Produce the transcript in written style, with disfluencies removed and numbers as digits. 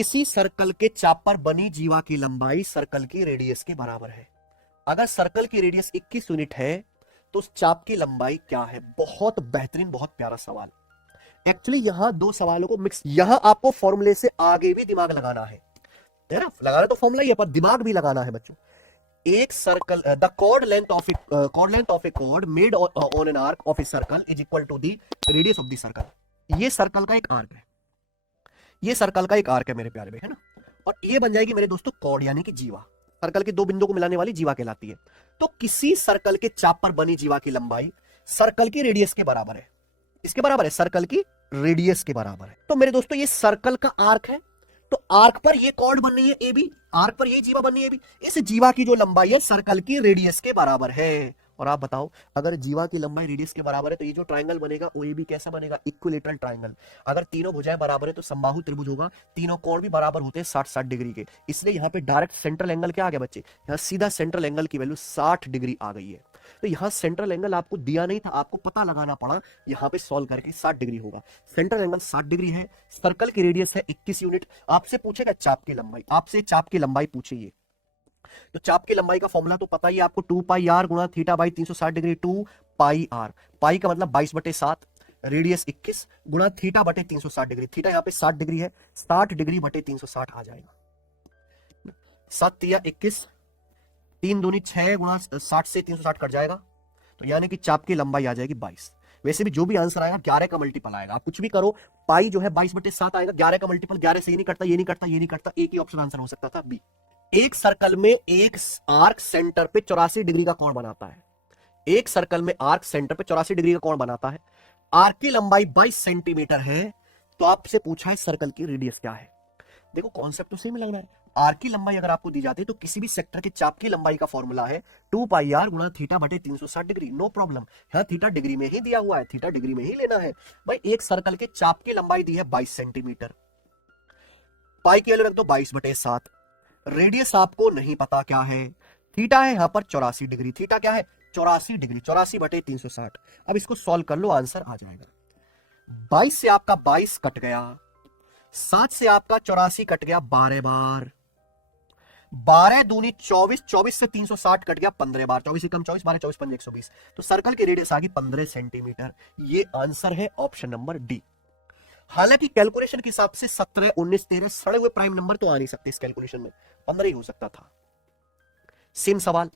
किसी सर्कल के चाप पर बनी जीवा की लंबाई सर्कल की रेडियस के बराबर है। अगर सर्कल की रेडियस 21 यूनिट है तो उस चाप की लंबाई क्या है? बहुत बेहतरीन, बहुत प्यारा सवाल। एक्चुअली यहां दो सवालों को मिक्स, यहां आपको फॉर्मूले से आगे भी दिमाग लगाना है ना? लगाना तो फॉर्मूला ही है, पर दिमाग भी लगाना है बच्चों। एक circle, the chord length of a chord made on an arc of a circle is equal to the radius of the circle. ये सर्कल का एक आर्क है, ये सर्कल का एक आर्क है मेरे प्यारे में, है ना? और ये बन जाएगी मेरे दोस्तों कॉर्ड, यानी कि जीवा। सर्कल के दो बिंदुओं को मिलाने वाली जीवा कहलाती है। तो किसी सर्कल के चाप पर बनी जीवा की लंबाई सर्कल की रेडियस के बराबर है। इसके बराबर है, सर्कल की रेडियस के बराबर है। तो मेरे दोस्तों ये सर्कल का आर्क है, तो आर्क पर ये कॉर्ड बन रही है ए बी, आर्क पर ये जीवा बन रही है बी। इस जीवा की जो लंबाई है सर्कल की रेडियस के बराबर है। और आप बताओ, अगर जीवा की लंबाई रेडियस के बराबर है तो ये जो ट्रायंगल बनेगा वो ए बी कैसा बनेगा? Equilateral triangle. अगर तीनों भुजाएं बराबर है तो समबाहु त्रिभुज होगा। तीनों कोण भी बराबर होते हैं 60-60 डिग्री के, इसलिए यहाँ पे डायरेक्ट सेंट्रल एंगल क्या आ गया बच्चे? यहाँ सीधा सेंट्रल एंगल की वैल्यू 60 डिग्री आ गई है। तो यहाँ सेंट्रल एंगल आपको दिया नहीं था, आपको पता लगाना पड़ा, यहाँ पे सॉल्व करके 60 डिग्री होगा। सेंट्रल एंगल 60 डिग्री है, सर्कल की रेडियस है 21 यूनिट। आपसे पूछेगा चाप की लंबाई, आपसे चाप की लंबाई पूछिए। तो चाप की लंबाई का फॉर्मूला तो पता ही है आपको, 2 पाई आर गुणा theta by 360 degree. 2 pi r, pi का मतलब 22/7, रेडियस 21 गुणा थीटा बटे 360 डिग्री। थीटा यहाँ पे 60 डिग्री है, 60 डिग्री बटे 360 आ जाएगा। 7 तिया 21, 3 दूनी 6 गुणा 60 से 360 कट जाएगा, तो यानी कि चाप की लंबाई आ जाएगी 22। वैसे भी जो भी आंसर आएगा 11 का मल्टीपल आएगा, आप कुछ भी करो, पाई जो है 22/7 आएगा, 11 का मल्टीपल 11 से ये नहीं कटता, ये नहीं कटता, ये नहीं कटता, एक ही ऑप्शन आंसर हो सकता था बी। एक सर्कल में एक आर्क सेंटर पे 84 डिग्री का कोण बनाता है। एक सर्कल में आर्क सेंटर पे 84 डिग्री का कोण बनाता है। आर्क की लंबाई 22 सेंटीमीटर है। तो आपसे पूछा है सर्कल की रेडियस क्या है। देखो कॉन्सेप्ट तो सेम लग रहा है। आर्क की लंबाई अगर आपको दी जाती है तो किसी भी सेक्टर के चाप की लंबाई का फॉर्मूला है 2 पाई आर गुणा थीटा बटे 360 डिग्री। नो प्रॉब्लम, यहाँ थीटा डिग्री में ही दिया हुआ है, थीटा डिग्री में ही लेना है भाई। एक सर्कल के चाप की लंबाई दी है 22 सेंटीमीटर, पाई की वैल्यू रख दो 22/7। रेडियस आपको नहीं पता क्या है, थीटा है यहां पर 84 डिग्री। थीटा क्या है? 84 डिग्री, 84/360। अब इसको सॉल्व कर लो, आंसर आ जाएगा। 22 से आपका 22 कट गया, 7 से आपका 84 कट गया 12 बार, 12 दूनी 24, 24 से 360 कट गया 15 बार, 24 से कम 24, 12 24 5 120। तो सर्कल की रेडियस आ गई 15 सेंटीमीटर। ये आंसर है ऑप्शन नंबर डी। हालांकि कैलकुलेशन के हिसाब से 17, 19, 13 सड़े हुए प्राइम नंबर तो आ नहीं सकते इस कैलकुलेशन में, 15 ही हो सकता था। सेम सवाल